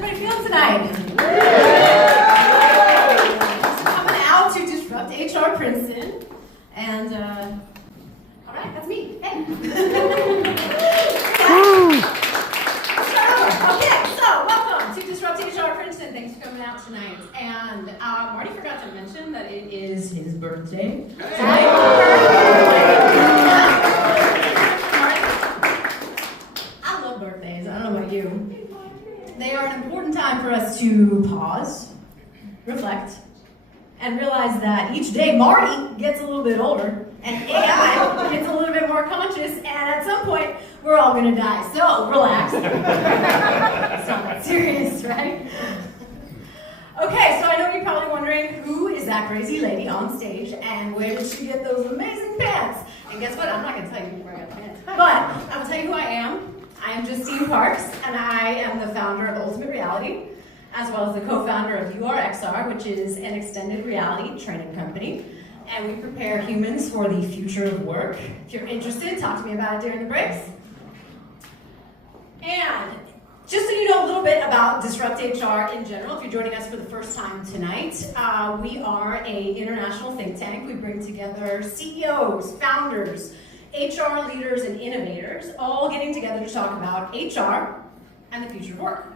everybody feeling tonight? Coming out to DisruptHR Princeton, and all right, that's me. Hey. Okay, so welcome to DisruptHR Princeton. Thanks for coming out tonight. And Marty forgot to mention that it is his birthday tonight. I love birthdays. I don't know about you. They are an important time for us to pause, reflect, and realize that each day Marty gets a little bit older and AI gets a little bit more conscious, and at some point we're all gonna die. So relax. It's not that serious, right? Okay, so I know you're probably wondering, who is that crazy lady on stage and where did she get those amazing pants? And guess what? I'm not gonna tell you where I got the pants, but I will tell you who I am. I am Justine Parks, and I am the founder of Ultimate Reality, as well as the co-founder of URXR, which is an extended reality training company. And we prepare humans for the future of work. If you're interested, talk to me about it during the breaks. And just so you know a little bit about DisruptHR in general, if you're joining us for the first time tonight, we are an international think tank. We bring together CEOs, founders, HR leaders, and innovators, all getting together to talk about HR and the future of work.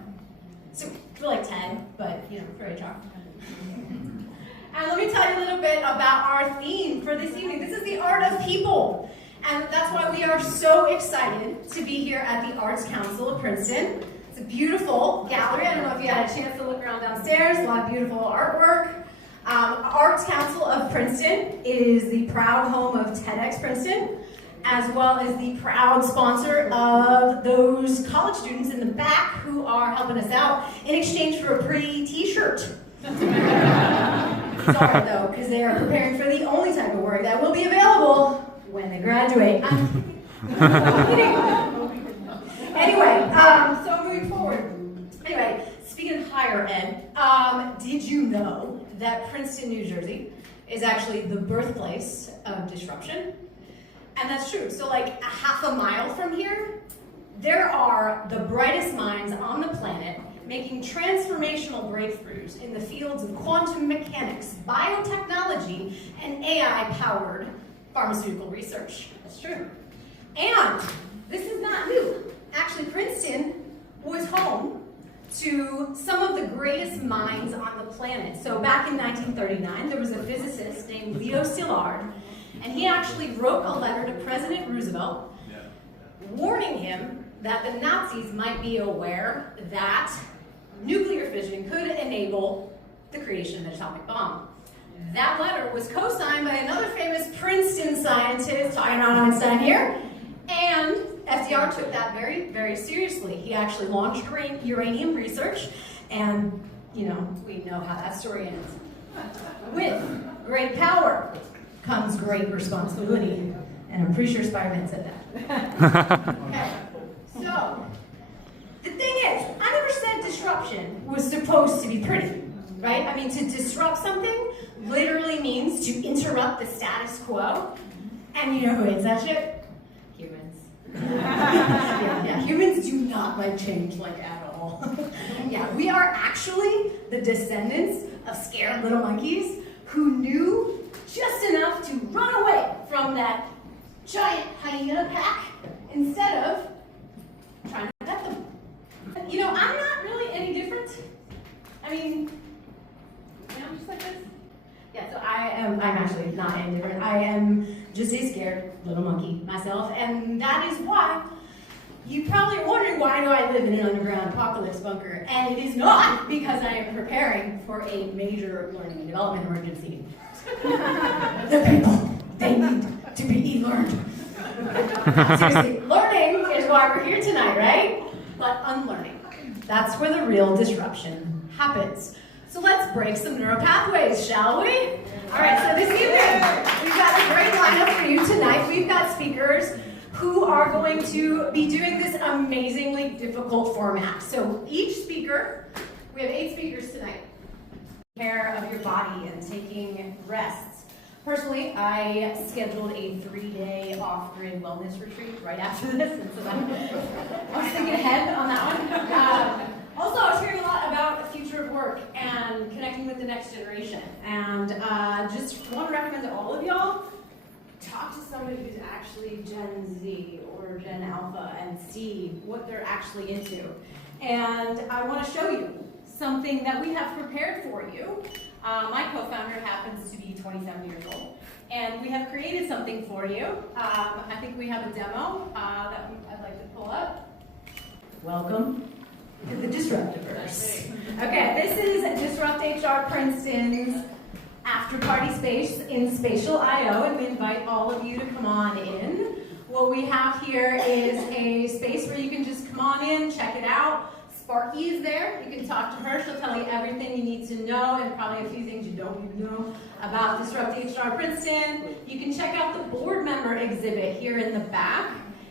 So we're like 10, but you know, for HR. And let me tell you a little bit about our theme for this evening. This is the art of people. And that's why we are so excited to be here at the Arts Council of Princeton. It's a beautiful gallery. I don't know if you had a chance to look around downstairs. A lot of beautiful artwork. Arts Council of Princeton is the proud home of TEDx Princeton, as well as the proud sponsor of those college students in the back who are helping us out in exchange for a pretty t-shirt. Sorry though, because they are preparing for the only type of work that will be available when they graduate. I'm kidding. Anyway, so moving forward. Anyway, speaking of higher ed, did you know that Princeton, New Jersey is actually the birthplace of disruption? And that's true. So like a half a mile from here, there are the brightest minds on the planet making transformational breakthroughs in the fields of quantum mechanics, biotechnology, and AI-powered pharmaceutical research. That's true. And this is not new. Actually, Princeton was home to some of the greatest minds on the planet. So back in 1939, there was a physicist named Leo Szilard, and he actually wrote a letter to President Roosevelt warning him that the Nazis might be aware that nuclear fission could enable the creation of an atomic bomb. That letter was co-signed by another famous Princeton scientist, Einstein here, and FDR took that very, very seriously. He actually launched uranium research, and you know, we know how that story ends. With great power comes great responsibility, and I'm pretty sure Spider-Man said that. Okay, so the thing is, I never said disruption was supposed to be pretty, right? I mean, to disrupt something literally means to interrupt the status quo, and you know who hates that shit? Humans. Yeah, humans do not like change, like at all. Yeah, we are actually the descendants of scared little monkeys who knew just enough to run away from that giant hyena pack instead of trying to protect them. You know, I'm not really any different. I mean, you know, just like this. Yeah, so I'm actually not any different. I am just a scared little monkey myself, and that is why you probably are wondering, why do I live in an underground apocalypse bunker? And it is not because I am preparing for a major learning and development emergency. The people, they need to be learned. Seriously, learning is why we're here tonight, right? But unlearning, that's where the real disruption happens. So let's break some neural pathways, shall we? All right, so this evening, we've got a great lineup for you tonight. We've got speakers who are going to be doing this amazingly difficult format. So each speaker, we have 8 speakers tonight. Care of your body and taking rests. Personally, I scheduled a 3-day off-grid wellness retreat right after this, and so I was thinking ahead on that one. Also, I was hearing a lot next generation. And just want to recommend to all of y'all, talk to somebody who's actually Gen Z or Gen Alpha and see what they're actually into. And I want to show you something that we have prepared for you. My co-founder happens to be 27 years old. And we have created something for you. I think we have a demo that I'd like to pull up. Welcome to the DisruptHR's. Okay, this is DisruptHR Princeton's after party space in Spatial I/O, and we invite all of you to come on in. What we have here is a space where you can just come on in, check it out. Sparky is there. You can talk to her. She'll tell you everything you need to know and probably a few things you don't even know about DisruptHR Princeton. You can check out the board member exhibit here in the back.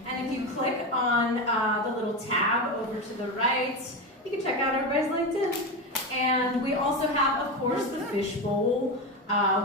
And if you click on the little tab over to the right, you can check out everybody's LinkedIn. And we also have, of course, the fishbowl,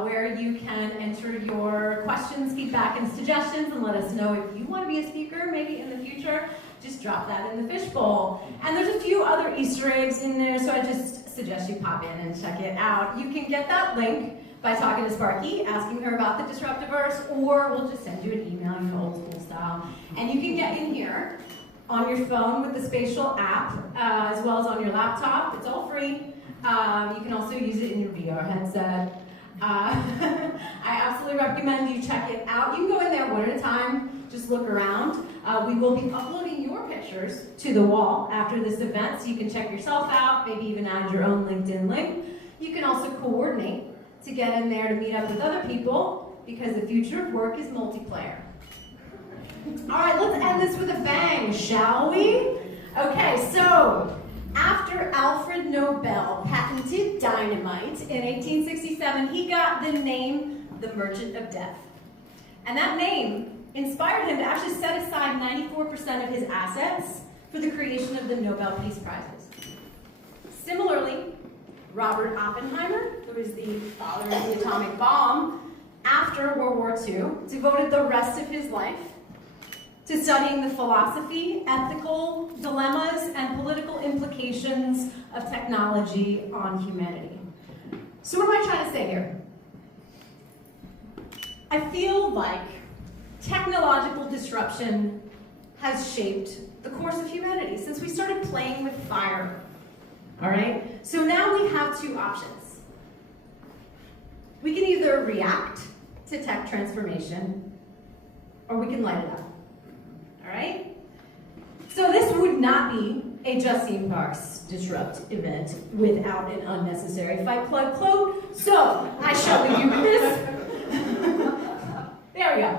where you can enter your questions, feedback, and suggestions and let us know if you want to be a speaker, maybe in the future. Just drop that in the fishbowl. And there's a few other Easter eggs in there, so I just suggest you pop in and check it out. You can get that link by talking to Sparky, asking her about the DisruptHR's, or we'll just send you an email, old school style. And you can get in here on your phone with the Spatial app, as well as on your laptop. It's all free. You can also use it in your VR headset. I absolutely recommend you check it out. You can go in there one at a time, just look around. We will be uploading your pictures to the wall after this event, so you can check yourself out, maybe even add your own LinkedIn link. You can also coordinate to get in there to meet up with other people, because the future of work is multiplayer. All right, let's end this with a bang, shall we? Okay, so after Alfred Nobel patented dynamite in 1867, he got the name the Merchant of Death. And that name inspired him to actually set aside 94% of his assets for the creation of the Nobel Peace Prizes. Similarly, Robert Oppenheimer, who is the father of the atomic bomb, after World War II, devoted the rest of his life to studying the philosophy, ethical dilemmas, and political implications of technology on humanity. So what am I trying to say here? I feel like technological disruption has shaped the course of humanity since we started playing with fire. All right? So now we have two options. We can either react to tech transformation, or we can light it up. All right? So this would not be a Justine Parks Disrupt event without an unnecessary fight plug quote. So I shall leave you with this. There we go.